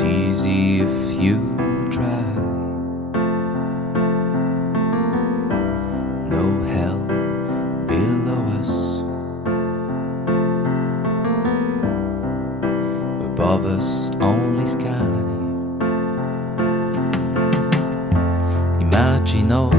It's easy if you try. No hell below us. Above us only sky. Imagine all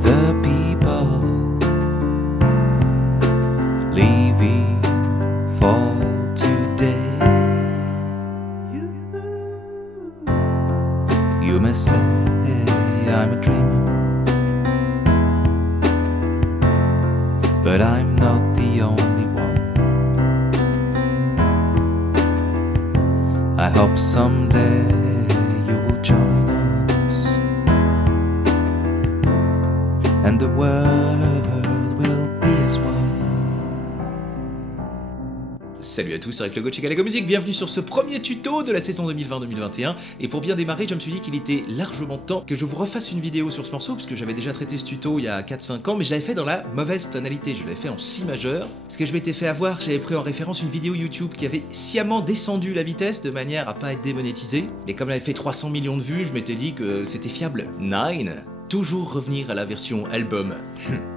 the people leaving for today. You may say I'm a dreamer, but I'm not the only one. I hope someday you will join us, and the world will be as one. Salut à tous, c'est Eric le Gothic à la musique, bienvenue sur ce premier tuto de la saison 2020-2021. Et pour bien démarrer, je me suis dit qu'il était largement temps que je vous refasse une vidéo sur ce morceau, puisque j'avais déjà traité ce tuto il y a 4-5 ans, mais je l'avais fait dans la mauvaise tonalité, je l'avais fait en si majeur. Ce que je m'étais fait avoir, j'avais pris en référence une vidéo YouTube qui avait sciemment descendu la vitesse de manière à pas être démonétisée. Mais comme elle avait fait 300 millions de vues, je m'étais dit que c'était fiable. 9. Toujours revenir à la version album.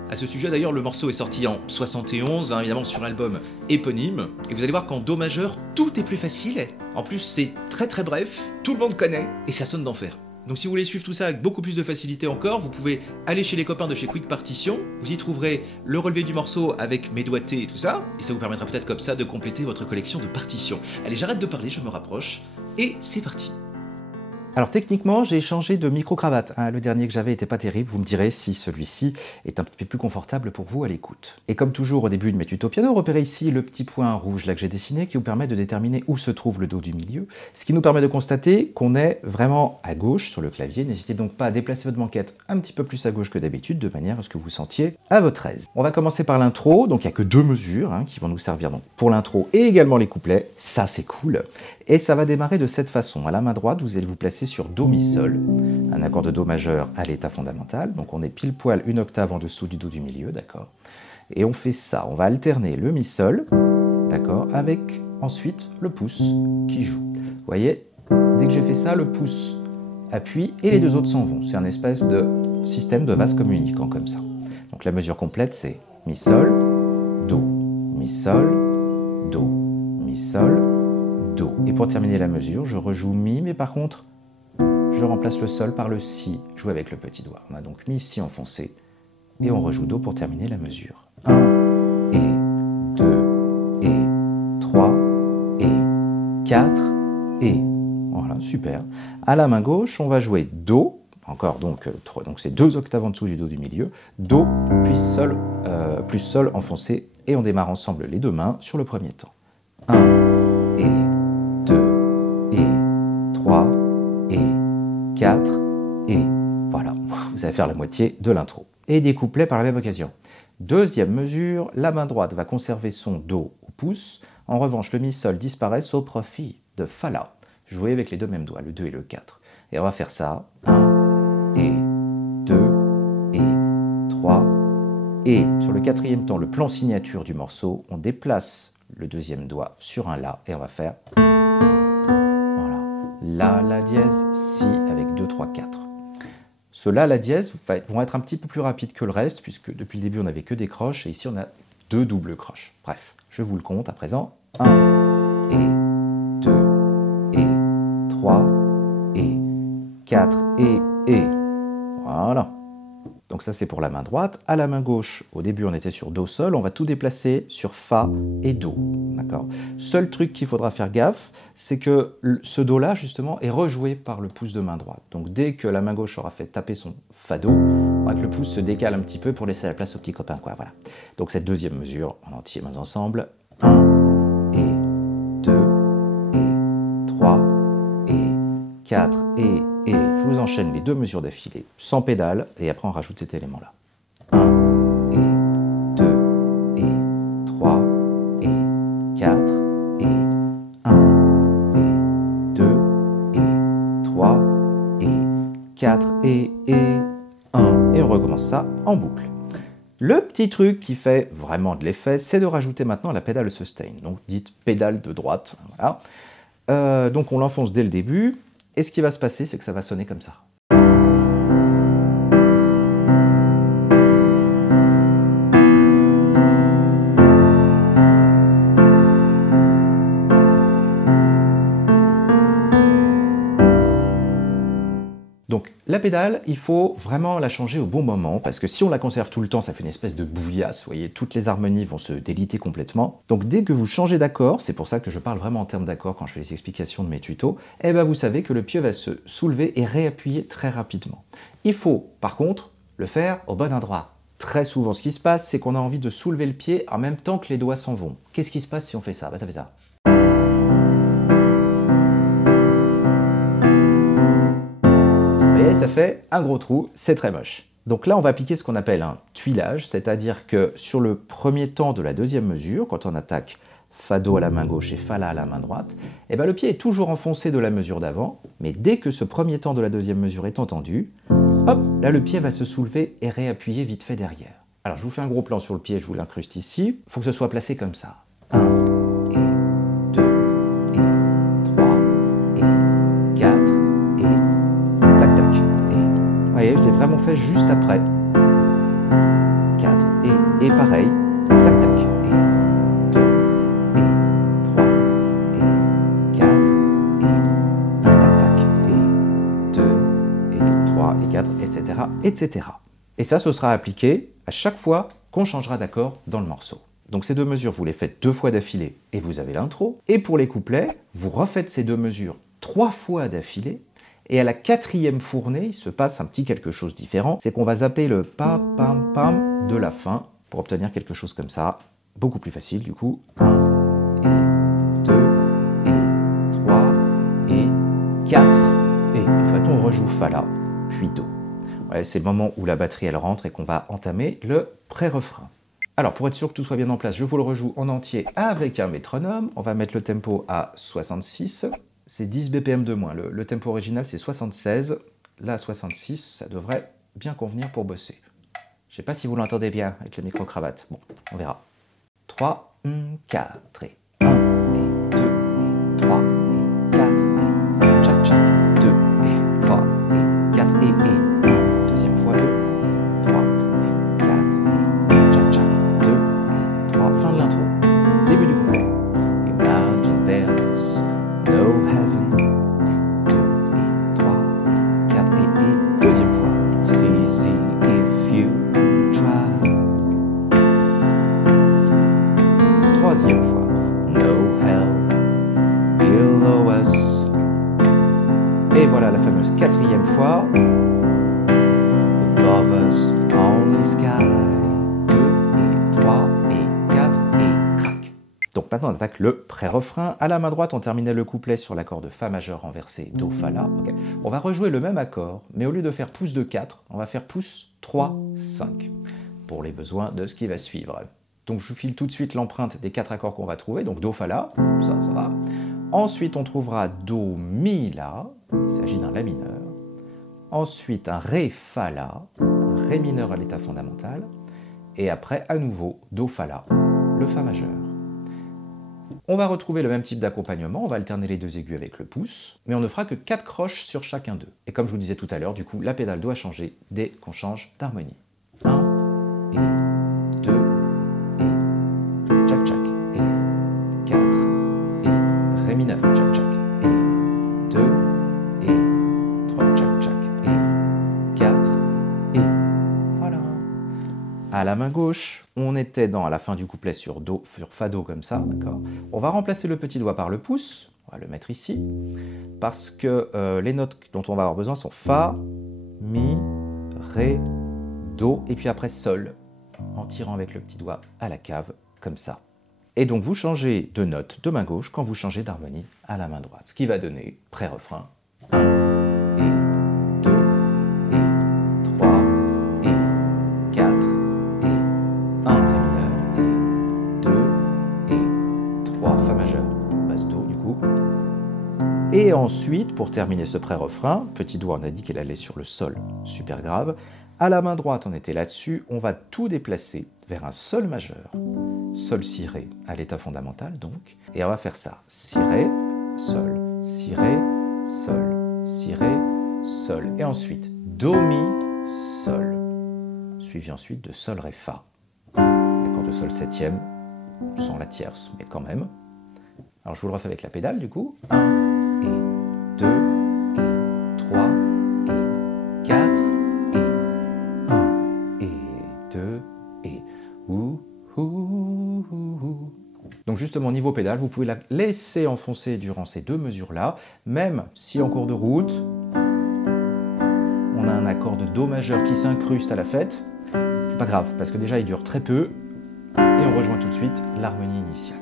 À ce sujet d'ailleurs, le morceau est sorti en 71, évidemment sur l'album éponyme, et vous allez voir qu'en Do majeur, tout est plus facile, en plus c'est très très bref, tout le monde connaît, et ça sonne d'enfer. Donc si vous voulez suivre tout ça avec beaucoup plus de facilité encore, vous pouvez aller chez les copains de chez Quick Partition, vous y trouverez le relevé du morceau avec mes doigtés et tout ça, et ça vous permettra peut-être comme ça de compléter votre collection de partitions. Allez, j'arrête de parler, je me rapproche, et c'est parti. Alors techniquement, j'ai changé de micro-cravate. Le dernier que j'avais n'était pas terrible, vous me direz si celui-ci est un petit peu plus confortable pour vous à l'écoute. Et comme toujours au début de mes tutos piano, repérez ici le petit point rouge là que j'ai dessiné qui vous permet de déterminer où se trouve le Do du milieu, ce qui nous permet de constater qu'on est vraiment à gauche sur le clavier. N'hésitez donc pas à déplacer votre banquette un petit peu plus à gauche que d'habitude, de manière à ce que vous sentiez à votre aise. On va commencer par l'intro, donc il n'y a que deux mesures qui vont nous servir donc, pour l'intro et également les couplets, ça c'est cool. Et ça va démarrer de cette façon. À la main droite, vous allez vous placer sur Do, Mi, Sol, un accord de Do majeur à l'état fondamental. Donc on est pile poil une octave en dessous du Do du milieu, d'accord. Et on fait ça, on va alterner le Mi, Sol, d'accord, avec ensuite le pouce qui joue. Vous voyez, dès que j'ai fait ça, le pouce appuie et les deux autres s'en vont. C'est un espèce de système de vase communicant comme ça. Donc la mesure complète, c'est Mi, Sol, Do, Mi, Sol, Do, Mi, Sol, Do. Et pour terminer la mesure, je rejoue Mi, mais par contre, je remplace le Sol par le Si, joué avec le petit doigt. On a donc Mi, Si enfoncé, et on rejoue Do pour terminer la mesure. 1, et 2, et 3, et 4, et. Voilà, super. À la main gauche, on va jouer Do, encore donc c'est 2 octaves en dessous du Do du milieu, Do, puis Sol, plus Sol enfoncé, et on démarre ensemble les deux mains sur le premier temps. 1, et 2, et 3, et 4, et voilà, vous allez faire la moitié de l'intro. Et des couplets par la même occasion. Deuxième mesure, la main droite va conserver son Do au pouce, en revanche le Mi Sol disparaissent au profit de Fa La, joué avec les deux mêmes doigts, le 2 et le 4. Et on va faire ça, 1, et 2, et 3, et sur le quatrième temps, le plan signature du morceau, on déplace le deuxième doigt sur un La, et on va faire La dièse, Si avec 2, 3, 4. Ce La dièse vont être un petit peu plus rapides que le reste, puisque depuis le début on n'avait que des croches, et ici on a 2 doubles croches. Bref, je vous le compte à présent. 1, et 2, et 3, et 4, et. Voilà. Donc ça c'est pour la main droite. À la main gauche, au début on était sur Do Sol, on va tout déplacer sur Fa et Do. D'accord. Seul truc qu'il faudra faire gaffe, c'est que ce Do là justement est rejoué par le pouce de main droite. Donc dès que la main gauche aura fait taper son Fa Do, on voit que le pouce se décale un petit peu pour laisser la place au petit copain, quoi. Voilà. Donc cette deuxième mesure en entier, mains ensemble. 1, et 2, et 3, et 4, et. Je vous enchaîne les deux mesures d'affilée, sans pédale, et après on rajoute cet élément-là. 1, et 2, et 3, et 4, et 1, et 2, et 3, et 4, et 1. Et on recommence ça en boucle. Le petit truc qui fait vraiment de l'effet, c'est de rajouter maintenant la pédale sustain, donc dite pédale de droite. Voilà. Donc on l'enfonce dès le début, et ce qui va se passer, c'est que ça va sonner comme ça. Donc la pédale, il faut vraiment la changer au bon moment, parce que si on la conserve tout le temps, ça fait une espèce de bouillasse, vous voyez, toutes les harmonies vont se déliter complètement. Donc dès que vous changez d'accord, c'est pour ça que je parle vraiment en termes d'accord quand je fais les explications de mes tutos, eh ben vous savez que le pied va se soulever et réappuyer très rapidement. Il faut, par contre, le faire au bon endroit. Très souvent, ce qui se passe, c'est qu'on a envie de soulever le pied en même temps que les doigts s'en vont. Qu'est-ce qui se passe si on fait ça? Ben, ça fait ça. Et ça fait un gros trou, c'est très moche. Donc là, on va appliquer ce qu'on appelle un tuilage, c'est-à-dire que sur le premier temps de la deuxième mesure, quand on attaque Fa-Do à la main gauche et Fa-La à la main droite, eh ben le pied est toujours enfoncé de la mesure d'avant, mais dès que ce premier temps de la deuxième mesure est entendu, hop, là le pied va se soulever et réappuyer vite fait derrière. Alors je vous fais un gros plan sur le pied, je vous l'incruste ici, il faut que ce soit placé comme ça. 1, et 2, et 3, et 4, et tac tac. Et vous voyez, je l'ai vraiment fait juste après. 4, et pareil, tac tac. Et 2, et 3, et 4, et 1 tac tac. Et 2, et 3, et 4, etc. etc. Et ça, ce sera appliqué à chaque fois qu'on changera d'accord dans le morceau. Donc ces deux mesures, vous les faites 2 fois d'affilée et vous avez l'intro. Et pour les couplets, vous refaites ces deux mesures 3 fois d'affilée. Et à la 4e fournée, il se passe un petit quelque chose différent. C'est qu'on va zapper le pa pam pam de la fin pour obtenir quelque chose comme ça. Beaucoup plus facile du coup. 1, et 2, et 3, et 4. Et en fait, on rejoue Fa La, puis Do. Ouais, c'est le moment où la batterie elle rentre et qu'on va entamer le pré-refrain. Alors pour être sûr que tout soit bien en place, je vous le rejoue en entier avec un métronome. On va mettre le tempo à 66. C'est 10 BPM de moins. Le tempo original c'est 76. Là 66, ça devrait bien convenir pour bosser. Je ne sais pas si vous l'entendez bien avec le micro-cravate. Bon, on verra. 3, 4 et 1 et 2 et 3 et 4 et tchac tchac 2 et 3 et 4 et 1. Deuxième fois 2 et 3 et 4 et tchac tchac 2 et 3. Fin de l'intro. Début du couplet. Imagine there's no heaven. 2 et 3 et 4 et deuxième fois. It's easy if you try. Troisième fois, no hell below us. Et voilà la fameuse 4e fois. Above us, only sky. 2 et 3 et 4 et crac. Donc maintenant on attaque le pré-refrain. À la main droite, on terminait le couplet sur l'accord de Fa majeur renversé, Do, Fa, La. Okay. On va rejouer le même accord, mais au lieu de faire pouce de 4, on va faire pouce 3, 5, pour les besoins de ce qui va suivre. Donc je vous file tout de suite l'empreinte des 4 accords qu'on va trouver. Donc Do, Fa, La, ça va. Ensuite on trouvera Do, Mi, La, il s'agit d'un La mineur. Ensuite un Ré, Fa, La, un Ré mineur à l'état fondamental. Et après à nouveau Do, Fa, La, le Fa majeur. On va retrouver le même type d'accompagnement, on va alterner les 2 aigus avec le pouce, mais on ne fera que 4 croches sur chacun d'eux. Et comme je vous disais tout à l'heure, du coup la pédale doit changer dès qu'on change d'harmonie. 1 et 2 et tchac tchac et 4 et Ré mineur tchac tchac et 2 et 3 tchac tchac et 4 et voilà. À la main gauche, on était à la fin du couplet sur Do, sur Fa Do comme ça, d'accord. On va remplacer le petit doigt par le pouce, on va le mettre ici, parce que les notes dont on va avoir besoin sont Fa, Mi, Ré, Do, et puis après Sol, en tirant avec le petit doigt à la cave, comme ça. Et donc vous changez de note de main gauche quand vous changez d'harmonie à la main droite, ce qui va donner pré-refrain 1 et 2 et 3 et 4 et 1 Ré mineur et 2 et 3 Fa majeur, basse Do du coup. Et ensuite, pour terminer ce pré-refrain, petit doigt on a dit qu'elle allait sur le Sol, super grave. À la main droite on était là-dessus, on va tout déplacer vers un Sol majeur. Sol, Si, Ré, à l'état fondamental donc. Et on va faire ça. Si, Ré, sol, si, ré, sol, si, ré, sol. Et ensuite, do, mi, sol. Suivi ensuite de sol, ré, fa. L'accord de sol septième, sans la tierce, mais quand même. Alors je vous le refais avec la pédale du coup. 1 et 2 et 3 et 4 et 1 et 2 et ou. Donc justement, niveau pédale, vous pouvez la laisser enfoncer durant ces deux mesures-là, même si en cours de route, on a un accord de Do majeur qui s'incruste à la fête. C'est pas grave, parce que déjà il dure très peu, et on rejoint tout de suite l'harmonie initiale.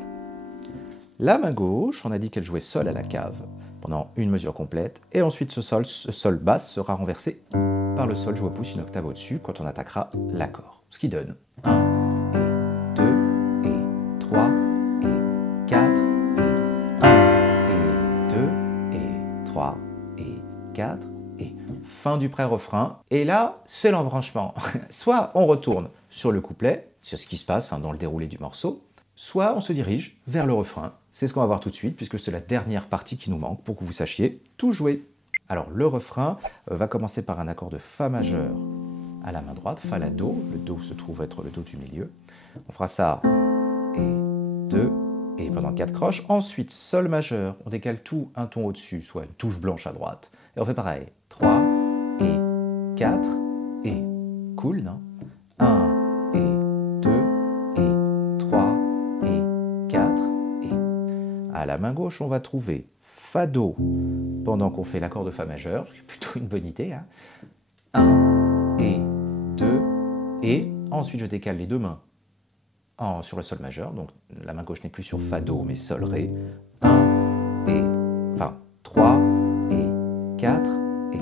La main gauche, on a dit qu'elle jouait sol à la cave pendant une mesure complète, et ensuite ce sol basse sera renversé par le sol joué au pouce une octave au-dessus quand on attaquera l'accord. Ce qui donne 1 et 2 et 3 et 4 et 1 et 2 et 3 et 4 et fin du pré-refrain. Et là, c'est l'embranchement. Soit on retourne sur le couplet, sur ce qui se passe dans le déroulé du morceau, soit on se dirige vers le refrain. C'est ce qu'on va voir tout de suite, puisque c'est la dernière partie qui nous manque pour que vous sachiez tout jouer. Alors le refrain va commencer par un accord de Fa majeur à la main droite, Fa, La, Do. Le Do se trouve être le Do du milieu. On fera ça, et 2, et pendant 4 croches. Ensuite, Sol majeur, on décale tout un ton au-dessus, soit une touche blanche à droite. Et on fait pareil, 3, et 4, et cool, non? 1, et 2, et 3, et 4, et... À la main gauche, on va trouver Fa, Do, pendant qu'on fait l'accord de Fa majeur, c'est plutôt une bonne idée, hein. 1, et 2, et ensuite je décale les deux mains sur le Sol majeur, donc la main gauche n'est plus sur Fa, Do, mais Sol, Ré. 1, et, enfin, 3, et 4, et.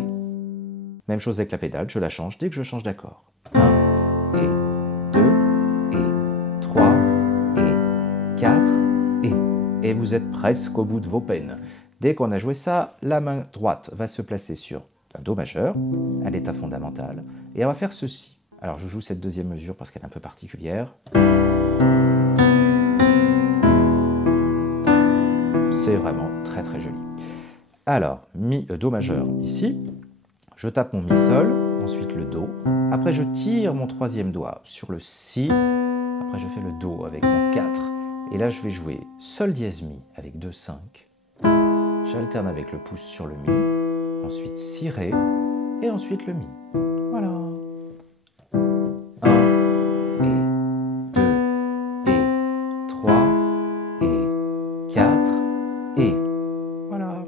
Même chose avec la pédale, je la change dès que je change d'accord. 1, et 2, et 3, et 4, et. Et vous êtes presque au bout de vos peines. Dès qu'on a joué ça, la main droite va se placer sur un Do majeur, à l'état fondamental, et elle va faire ceci. Alors je joue cette deuxième mesure parce qu'elle est un peu particulière. C'est vraiment très très joli. Alors, Do majeur ici, je tape mon Mi Sol, ensuite le Do, après je tire mon troisième doigt sur le Si, après je fais le Do avec mon 4, et là je vais jouer Sol dièse Mi avec 2, 5, j'alterne avec le pouce sur le Mi, ensuite Si, Ré, et ensuite le Mi. Voilà. 1, et 2, et 3, et 4, et voilà.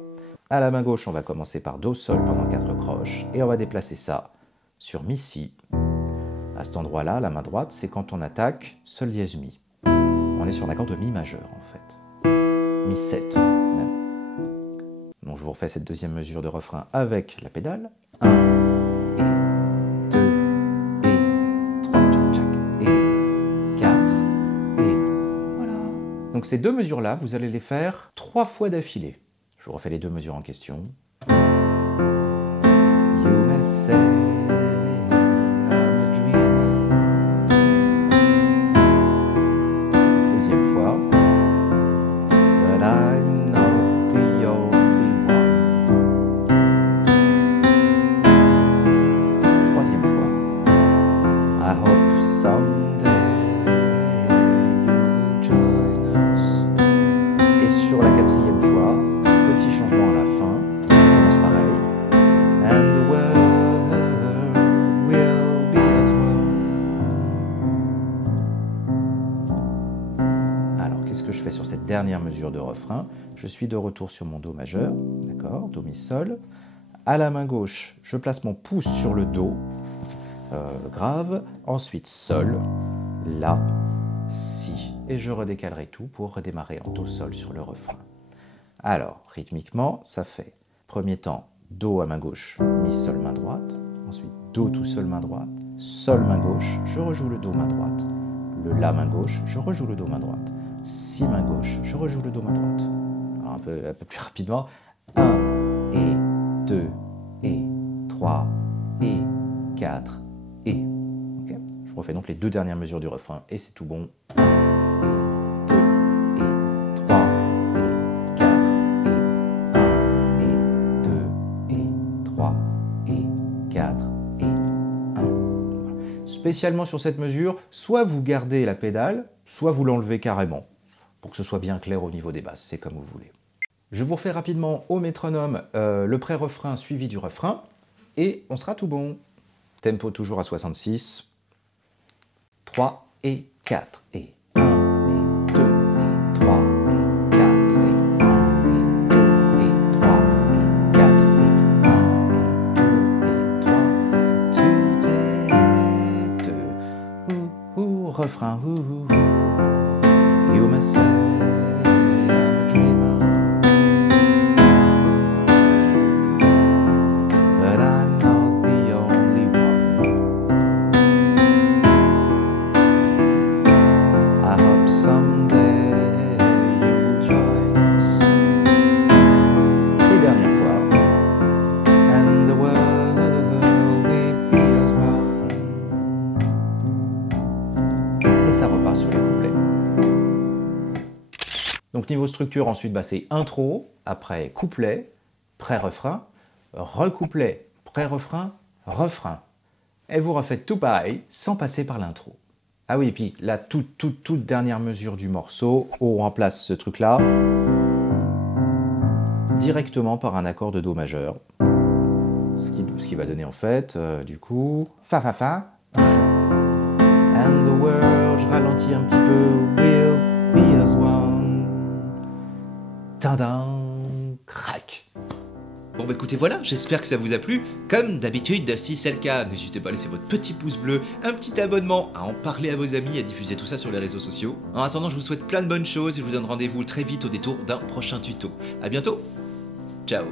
À la main gauche, on va commencer par Do, Sol pendant 4 croches, et on va déplacer ça sur Mi, Si. À cet endroit-là, la main droite, c'est quand on attaque Sol dièse Mi. On est sur un accord de Mi majeur, en fait. Mi 7, même. Donc je vous refais cette deuxième mesure de refrain avec la pédale. 1, et 2, et 3, tchac, tchac, et 4, et voilà. Donc ces deux mesures-là, vous allez les faire 3 fois d'affilée. Je vous refais les deux mesures en question. You may say I'm a dreamer. Deuxième fois. But I'm not the only one. Troisième fois. I hope someday you'll join us. Et sur la quatrième fois, petit changement à la fin, je commence pareil. And the world will be as one. Alors, qu'est-ce que je fais sur cette dernière mesure de refrain? Je suis de retour sur mon Do majeur, d'accord, Do, Mi, Sol. À la main gauche, je place mon pouce sur le Do grave, ensuite Sol, La, Si. Et je redécalerai tout pour redémarrer en Do, Sol sur le refrain. Alors, rythmiquement, ça fait, premier temps, Do à main gauche, Mi, Sol, main droite, ensuite Do tout seul, main droite, Sol, main gauche, je rejoue le Do, main droite, le La, main gauche, je rejoue le Do, main droite, Si, main gauche, je rejoue le Do, main droite. Alors, un peu plus rapidement, 1, et 2, et 3, et 4, et. Okay. Je refais donc les deux dernières mesures du refrain, et c'est tout bon. 1, et 2, et 3, et 4, et spécialement sur cette mesure, soit vous gardez la pédale, soit vous l'enlevez carrément, pour que ce soit bien clair au niveau des basses, c'est comme vous voulez. Je vous refais rapidement au métronome le pré-refrain suivi du refrain, et on sera tout bon. Tempo toujours à 66. 3 et 4 et 1 et 2 et 3 et 4 et 1 et 2 et 3 et 4 et 1 et 2 et 3. Tout est deux. Refrain. You must say I'm a dreamer, but I'm not the only one. I hope someday you'll join us. Et dernière fois. And the world will be as one. Et ça repart sur les couplets. Donc niveau structure, ensuite, c'est intro, après couplet, pré-refrain, recouplet, pré-refrain, refrain. Et vous refaites tout pareil, sans passer par l'intro. Ah oui, et puis la toute dernière mesure du morceau, on remplace ce truc-là directement par un accord de Do majeur. Ce qui va donner en fait, du coup, Fa. And the world, je ralentis un petit peu, will be as one. Tadam, crac. Bon bah écoutez voilà, j'espère que ça vous a plu. Comme d'habitude, si c'est le cas, n'hésitez pas à laisser votre petit pouce bleu, un petit abonnement, à en parler à vos amis, à diffuser tout ça sur les réseaux sociaux. En attendant, je vous souhaite plein de bonnes choses et je vous donne rendez-vous très vite au détour d'un prochain tuto. A bientôt. Ciao.